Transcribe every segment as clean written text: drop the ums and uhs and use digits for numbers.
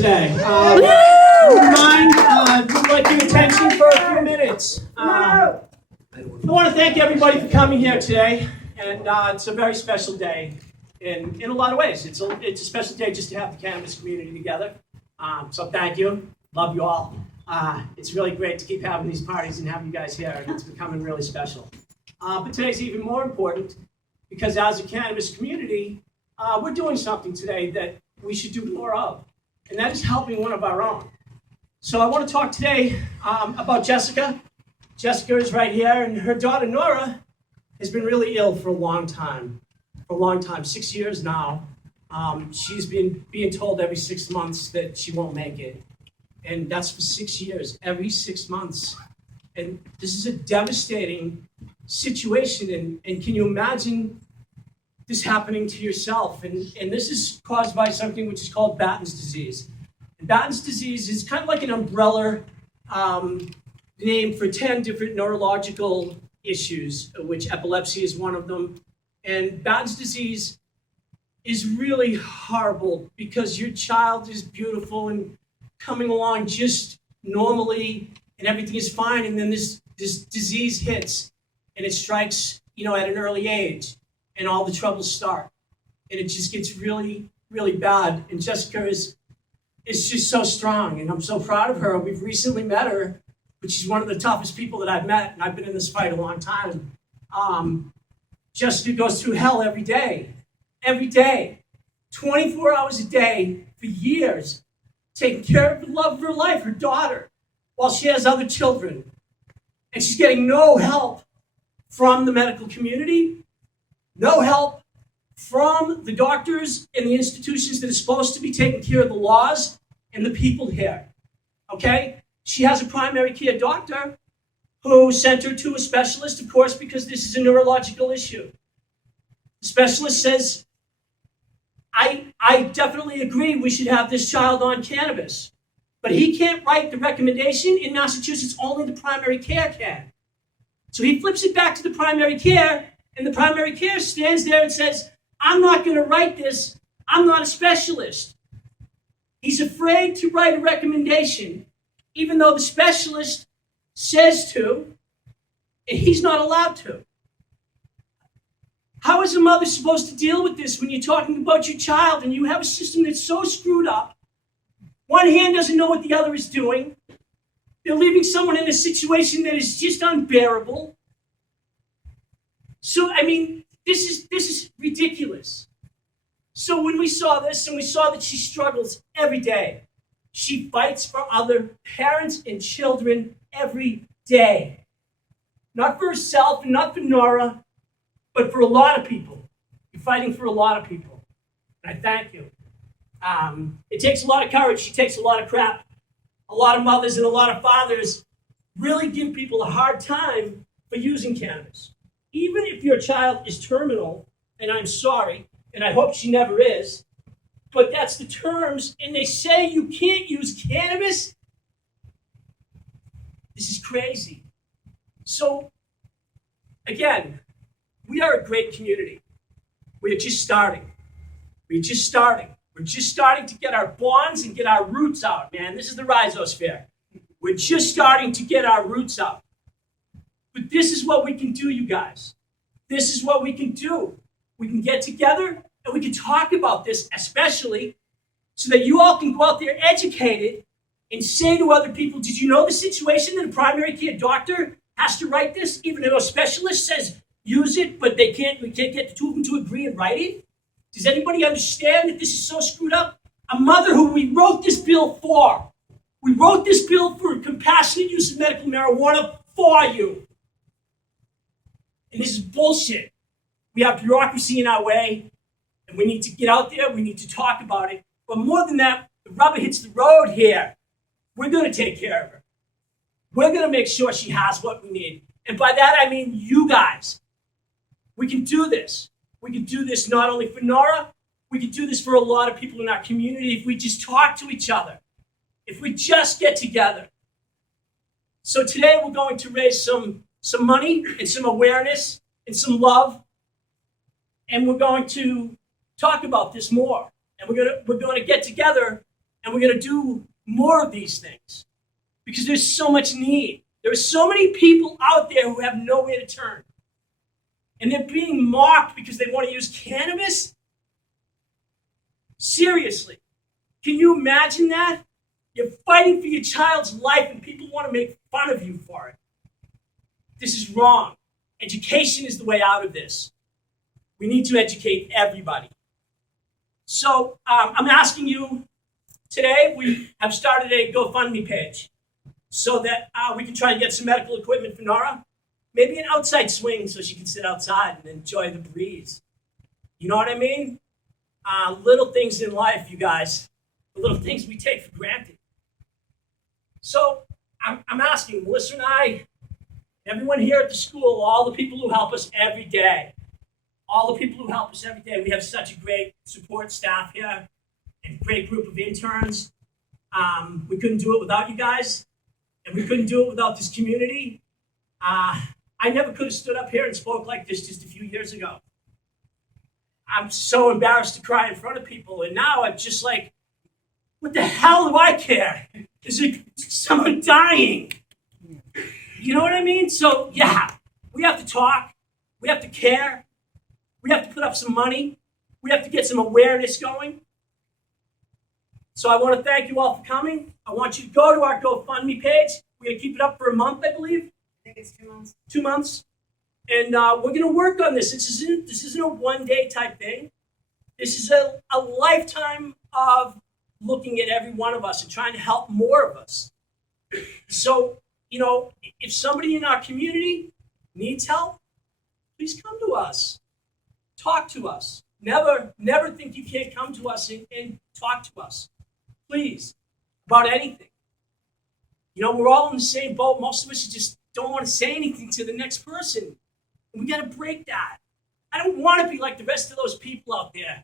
Today. Would like your attention for a few minutes. I want to thank everybody for coming here today, and it's a very special day in a lot of ways. It's a special day just to have the cannabis community together. So thank you. Love you all. It's really great to keep having these parties and have you guys here, and it's becoming really special. But today's even more important because as a cannabis community, we're doing something today that we should do more of, and that is helping one of our own. So I want to talk today about Jessica. Jessica is right here, and her daughter Nora has been really ill for a long time, 6 years now. She's been being told every 6 months that she won't make it, and that's for 6 years, every 6 months. And this is a devastating situation, and can you imagine this happening to yourself? And this is caused by something which is called Battens disease. And Battens disease is kind of like an umbrella name for 10 different neurological issues, which epilepsy is one of them. And Battens disease is really horrible because your child is beautiful and coming along just normally and everything is fine, and then this disease hits and it strikes, at an early age, and all the troubles start. And it just gets really, really bad. And Jessica is just so strong, and I'm so proud of her. We've recently met her, but she's one of the toughest people that I've met, and I've been in this fight a long time. Jessica goes through hell every day, 24 hours a day for years, taking care of the love of her life, her daughter, while she has other children. And she's getting no help from the medical community, no help from the doctors and the institutions that are supposed to be taking care of the laws and the people here, okay? She has a primary care doctor who sent her to a specialist, of course, because this is a neurological issue. The specialist says, I definitely agree we should have this child on cannabis, but he can't write the recommendation. In Massachusetts, only the primary care can. So he flips it back to the primary care, and the primary care stands there and says, I'm not going to write this. I'm not a specialist. He's afraid to write a recommendation, even though the specialist says to, and he's not allowed to. How is a mother supposed to deal with this when you're talking about your child and you have a system that's so screwed up? One hand doesn't know what the other is doing. They're leaving someone in a situation that is just unbearable. So, this is ridiculous. So when we saw this and we saw that she struggles every day, she fights for other parents and children every day. Not for herself and not for Nora, but for a lot of people. You're fighting for a lot of people. And I thank you. It takes a lot of courage. She takes a lot of crap. A lot of mothers and a lot of fathers really give people a hard time for using cannabis. Even if your child is terminal, and I'm sorry, and I hope she never is, but that's the terms, and they say you can't use cannabis? This is crazy. So, again, we are a great community. We are just starting. We're just starting to get our bonds and get our roots out, man. This is the rhizosphere. We're just starting to get our roots out. But this is what we can do, you guys. This is what we can do. We can get together and we can talk about this, especially so that you all can go out there educated and say to other people, did you know the situation that a primary care doctor has to write this, even though a specialist says use it, but we can't get the two of them to agree and write it? Does anybody understand that this is so screwed up? A mother who we wrote this bill for. We wrote this bill for compassionate use of medical marijuana for you. And this is bullshit. We have bureaucracy in our way, and we need to get out there, we need to talk about it. But more than that, the rubber hits the road here. We're going to take care of her. We're going to make sure she has what we need. And by that, I mean you guys. We can do this. We can do this not only for Nora, we can do this for a lot of people in our community if we just talk to each other, if we just get together. So today we're going to raise some money and some awareness and some love, and we're going to talk about this more. And we're going to get together And we're going to do more of these things because there's so much need. There are so many people out there who have nowhere to turn. And they're being mocked because they want to use cannabis? Seriously. Can you imagine that? You're fighting for your child's life and people want to make fun of you for it. This is wrong. Education is the way out of this. We need to educate everybody. So I'm asking you today, we have started a GoFundMe page so that we can try to get some medical equipment for Nora. Maybe an outside swing so she can sit outside and enjoy the breeze. You know what I mean? Little things in life, you guys. The little things we take for granted. So I'm asking Melissa and I, everyone here at the school, all the people who help us every day, all the people who help us every day. We have such a great support staff here and a great group of interns. We couldn't do it without you guys, and we couldn't do it without this community. I never could have stood up here and spoke like this just a few years ago. I'm so embarrassed to cry in front of people, and now I'm just like, what the hell do I care? Is it someone dying? You know what I mean? So yeah, we have to talk, we have to care, we have to put up some money, we have to get some awareness going. So I want to thank you all for coming. I want you to go to our GoFundMe page. We're going to keep it up for a month, I believe. I think it's 2 months. 2 months. And we're going to work on this. This isn't a one-day type thing. This is a lifetime of looking at every one of us and trying to help more of us. So, you know, if somebody in our community needs help, please come to us. Talk to us. Never think you can't come to us and talk to us. Please, about anything. You know, we're all in the same boat. Most of us just don't want to say anything to the next person. And we got to break that. I don't want to be like the rest of those people out there.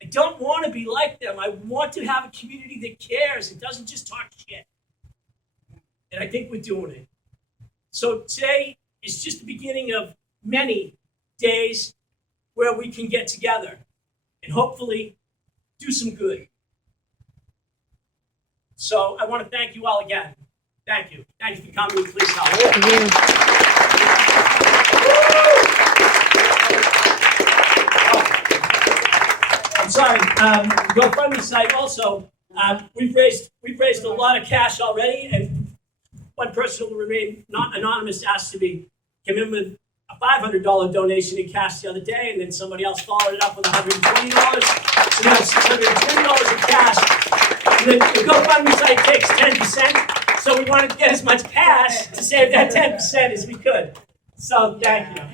I don't want to be like them. I want to have a community that cares and doesn't just talk shit. And I think we're doing it. So today is just the beginning of many days where we can get together and hopefully do some good. So I want to thank you all again. Thank you. Thank you for coming. Please help. Thank you. I'm sorry. GoFundMe site also. We've raised a lot of cash already, and one person who will remain not anonymous asked to come in with a $500 donation in cash the other day, and then somebody else followed it up with $120. So now $610 in cash. And then the GoFundMe site takes 10%, so we wanted to get as much cash to save that 10% as we could. So thank you.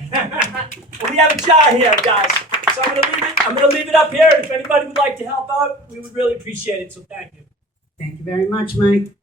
We have a jar here, guys. So I'm gonna leave it up here. If anybody would like to help out, we would really appreciate it. So thank you. Thank you very much, Mike.